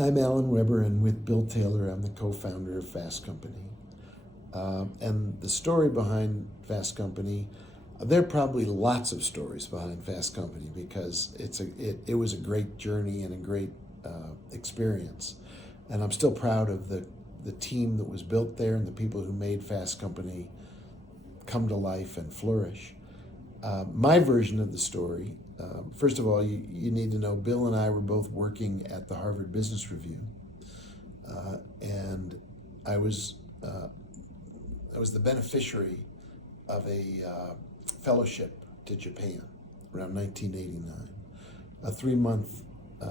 I'm Alan Weber, and with Bill Taylor, I'm the co-founder of Fast Company. And the story behind Fast Company, there are probably lots of stories behind Fast Company because it was a great journey and a great experience. And I'm still proud of the team that was built there and the people who made Fast Company come to life and flourish. My version of the story, first of all, you need to know Bill and I were both working at the Harvard Business Review, and I was the beneficiary of a fellowship to Japan around 1989, a 3-month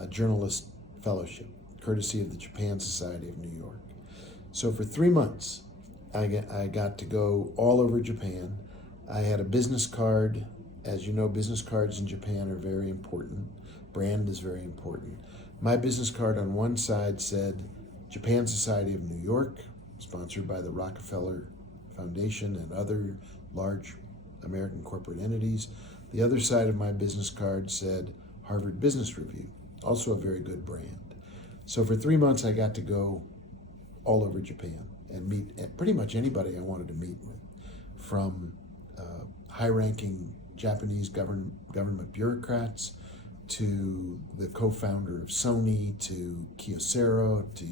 journalist fellowship, courtesy of the Japan Society of New York. So for 3 months, I got to go all over Japan. I had a business card. As you know, business cards in Japan are very important. Brand is very important. My business card on one side said Japan Society of New York, sponsored by the Rockefeller Foundation and other large American corporate entities. The other side of my business card said Harvard Business Review, also a very good brand. So for 3 months, I got to go all over Japan and meet pretty much anybody I wanted to meet with, from high-ranking Japanese government bureaucrats to the co-founder of Sony, to Kyocera, to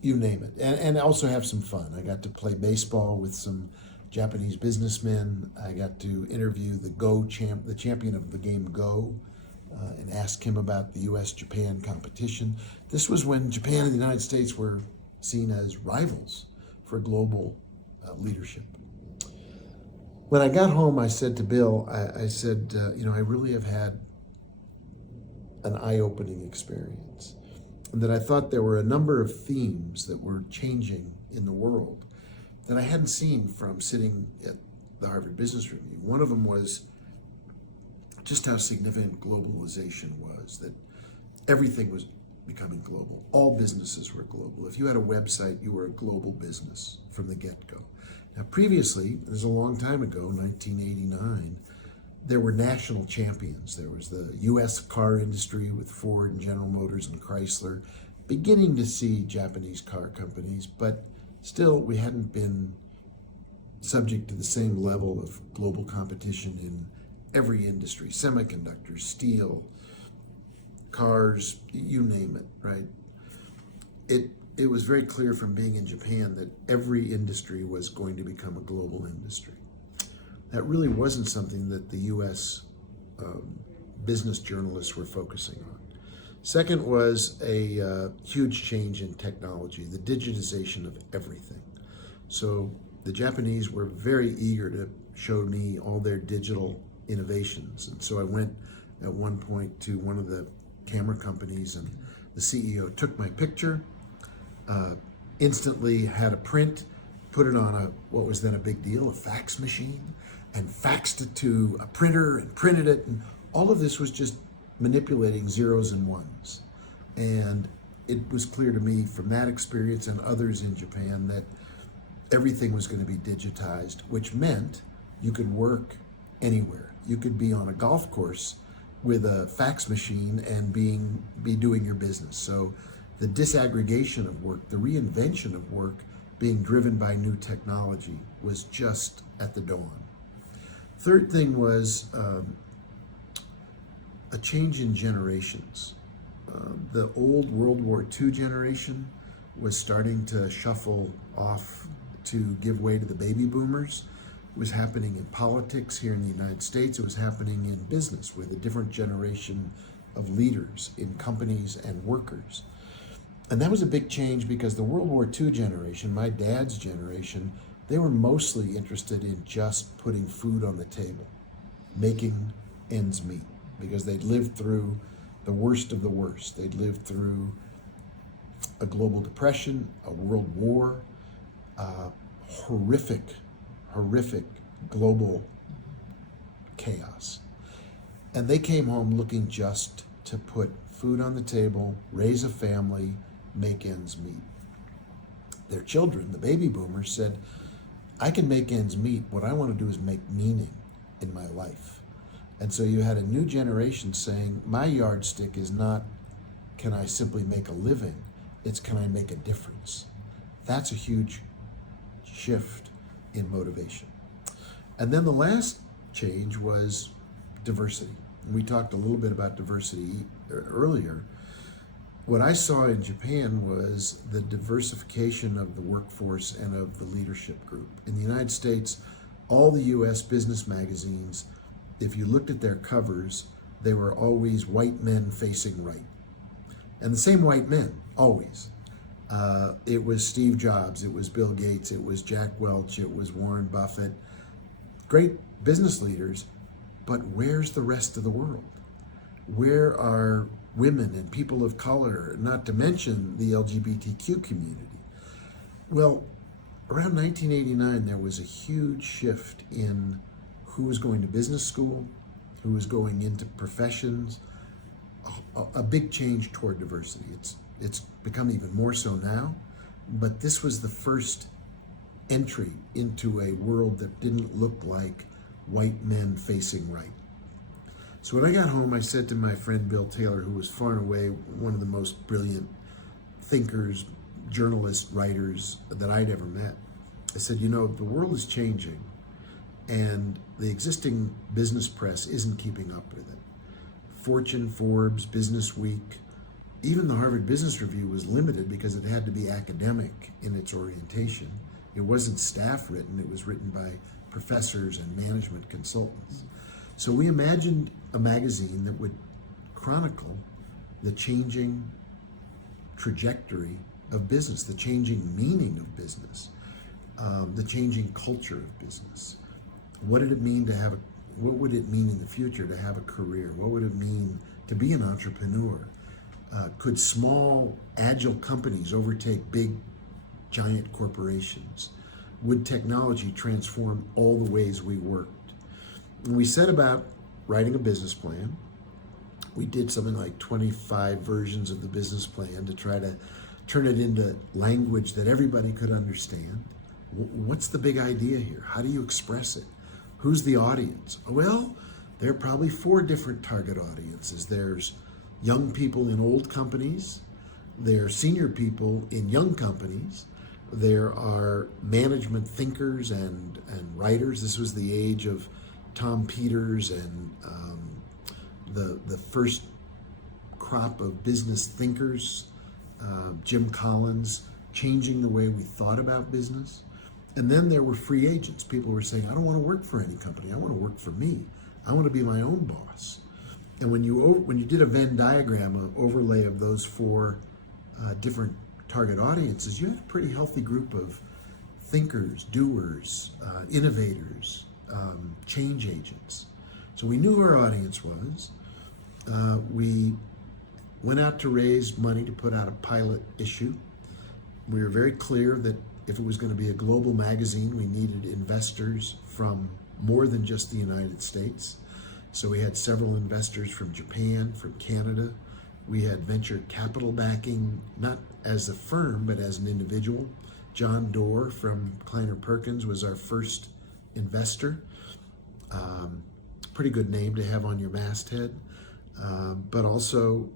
you name it, and also have some fun. I got to play baseball with some Japanese businessmen. I got to interview the champion of the game Go, and ask him about the U.S.-Japan competition. This was when Japan and the United States were seen as rivals for global leadership. When I got home, I said to Bill, I said, I really have had an eye-opening experience, and that I thought there were a number of themes that were changing in the world that I hadn't seen from sitting at the Harvard Business Review. One of them was just how significant globalization was, that everything was becoming global. All businesses were global. If you had a website, you were a global business from the get-go. Now, previously, this is a long time ago, 1989, there were national champions. There was the U.S. car industry with Ford and General Motors and Chrysler, beginning to see Japanese car companies, but still we hadn't been subject to the same level of global competition in every industry: semiconductors, steel, cars, you name it, right? It was very clear from being in Japan that every industry was going to become a global industry. That really wasn't something that the U.S. Business journalists were focusing on. Second was a huge change in technology, the digitization of everything. So the Japanese were very eager to show me all their digital innovations. And so I went at one point to one of the camera companies, and the CEO took my picture, instantly had a print, put it on what was then a big deal, a fax machine, and faxed it to a printer and printed it. And all of this was just manipulating zeros and ones. And it was clear to me from that experience and others in Japan that everything was going to be digitized, which meant you could work anywhere. You could be on a golf course with a fax machine and be doing your business. So the disaggregation of work, the reinvention of work being driven by new technology was just at the dawn. Third thing was a change in generations. The old World War II generation was starting to shuffle off to give way to the baby boomers. It was happening in politics here in the United States. It was happening in business with a different generation of leaders in companies and workers. And that was a big change because the World War II generation, my dad's generation, they were mostly interested in just putting food on the table, making ends meet, because they'd lived through the worst of the worst. They'd lived through a global depression, a world war, horrific global chaos. And they came home looking just to put food on the table, raise a family, make ends meet. Their children, the baby boomers, said, I can make ends meet. What I want to do is make meaning in my life. And so you had a new generation saying, my yardstick is not can I simply make a living? It's can I make a difference? That's a huge shift in motivation. And then the last change was diversity. We talked a little bit about diversity earlier. What I saw in Japan was the diversification of the workforce and of the leadership group. In the United States, all the US business magazines, if you looked at their covers, they were always white men facing right. And the same white men, always. It was Steve Jobs, it was Bill Gates, it was Jack Welch, it was Warren Buffett. Great business leaders, but where's the rest of the world? Where are women and people of color, not to mention the LGBTQ community? Well, around 1989, there was a huge shift in who was going to business school, who was going into professions, a big change toward diversity. It's become even more so now, but this was the first entry into a world that didn't look like white men facing right. So when I got home, I said to my friend Bill Taylor, who was far and away one of the most brilliant thinkers, journalists, writers that I'd ever met, I said, you know, the world is changing and the existing business press isn't keeping up with it. Fortune, Forbes, Business Week, even the Harvard Business Review was limited because it had to be academic in its orientation. It wasn't staff written, it was written by professors and management consultants. So we imagined a magazine that would chronicle the changing trajectory of business, the changing meaning of business, the changing culture of business. What did it mean to have what would it mean in the future to have a career? What would it mean to be an entrepreneur? Could small, agile companies overtake big, giant corporations? Would technology transform all the ways we worked? And we set about writing a business plan. We did something like 25 versions of the business plan to try to turn it into language that everybody could understand. What's the big idea here? How do you express it? Who's the audience? Well, there are probably 4 different target audiences. There's young people in old companies. There are senior people in young companies. There are management thinkers and writers. This was the age of Tom Peters and the first crop of business thinkers, Jim Collins, changing the way we thought about business. And then there were free agents. People were saying, I don't want to work for any company. I want to work for me. I want to be my own boss. And when you did a Venn diagram, an overlay of those 4 different target audiences, you had a pretty healthy group of thinkers, doers, innovators, change agents. So we knew who our audience was. We went out to raise money to put out a pilot issue. We were very clear that if it was going to be a global magazine, we needed investors from more than just the United States. So we had several investors from Japan, from Canada. We had venture capital backing, not as a firm, but as an individual. John Doerr from Kleiner Perkins was our first investor. Pretty good name to have on your masthead. But also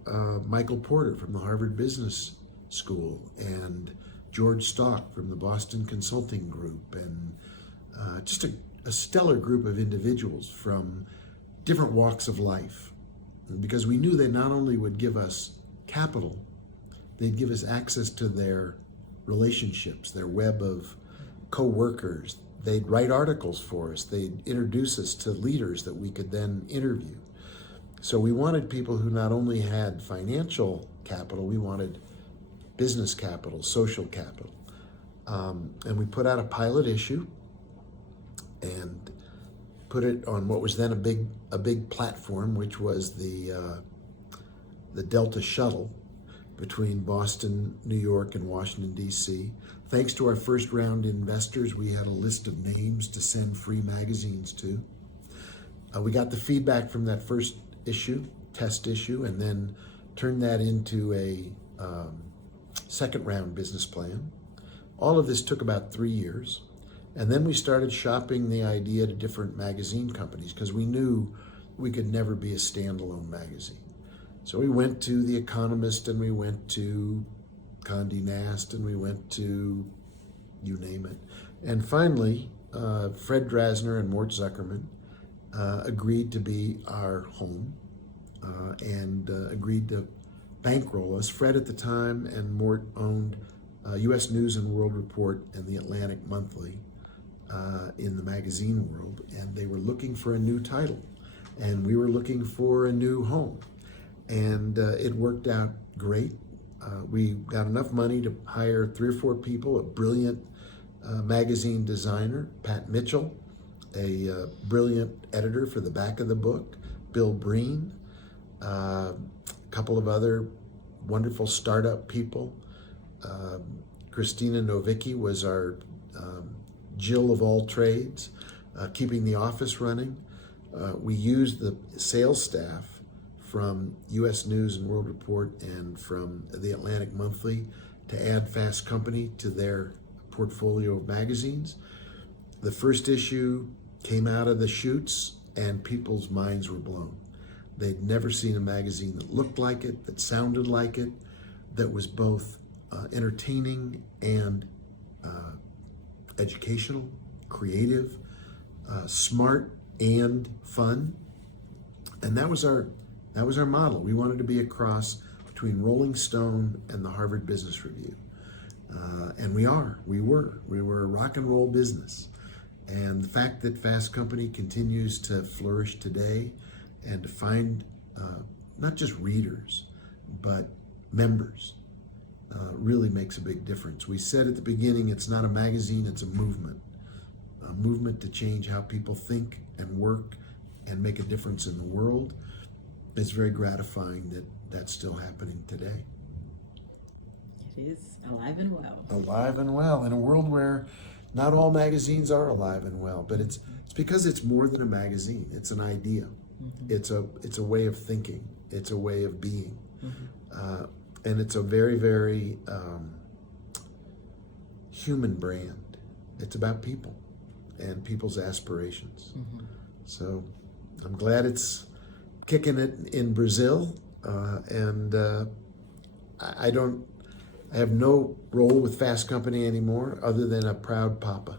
Michael Porter from the Harvard Business School, and George Stock from the Boston Consulting Group, and just a stellar group of individuals from different walks of life. Because we knew they not only would give us capital, they'd give us access to their relationships, their web of co-workers. They'd write articles for us. They'd introduce us to leaders that we could then interview. So we wanted people who not only had financial capital, we wanted business capital, social capital. And we put out a pilot issue and put it on what was then a big platform, which was the Delta shuttle between Boston, New York, and Washington, D.C. Thanks to our first round investors, we had a list of names to send free magazines to. We got the feedback from that first issue, test issue, and then turned that into a second round business plan. All of this took about 3 years. And then we started shopping the idea to different magazine companies because we knew we could never be a standalone magazine. So we went to The Economist, and we went to Condé Nast, and we went to you name it. And finally, Fred Drasner and Mort Zuckerman agreed to be our home and agreed to bankroll us. Fred at the time and Mort owned U.S. News and World Report and the Atlantic Monthly in the magazine world, and they were looking for a new title, and we were looking for a new home, and it worked out great. We got enough money to hire 3 or 4 people, a brilliant magazine designer, Pat Mitchell, a brilliant editor for the back of the book, Bill Breen, a couple of other wonderful startup people. Christina Novicki was our Jill of all trades, keeping the office running. We used the sales staff from U.S. News and World Report and from the Atlantic Monthly to add Fast Company to their portfolio of magazines. The first issue came out of the chutes and people's minds were blown. They'd never seen a magazine that looked like it, that sounded like it, that was both entertaining and educational, creative, smart, and fun. And that was our model. We wanted to be a cross between Rolling Stone and the Harvard Business Review. And we were a rock and roll business. And the fact that Fast Company continues to flourish today and to find not just readers, but members, really makes a big difference. We said at the beginning, it's not a magazine, it's a movement to change how people think and work and make a difference in the world. It's very gratifying that that's still happening today. It is alive and well. Alive and well in a world where not all magazines are alive and well, but it's because it's more than a magazine. It's an idea. Mm-hmm. It's a way of thinking. It's a way of being. Mm-hmm. And it's a very, very human brand. It's about people and people's aspirations. Mm-hmm. So I'm glad it's kicking it in Brazil. And I have no role with Fast Company anymore other than a proud papa.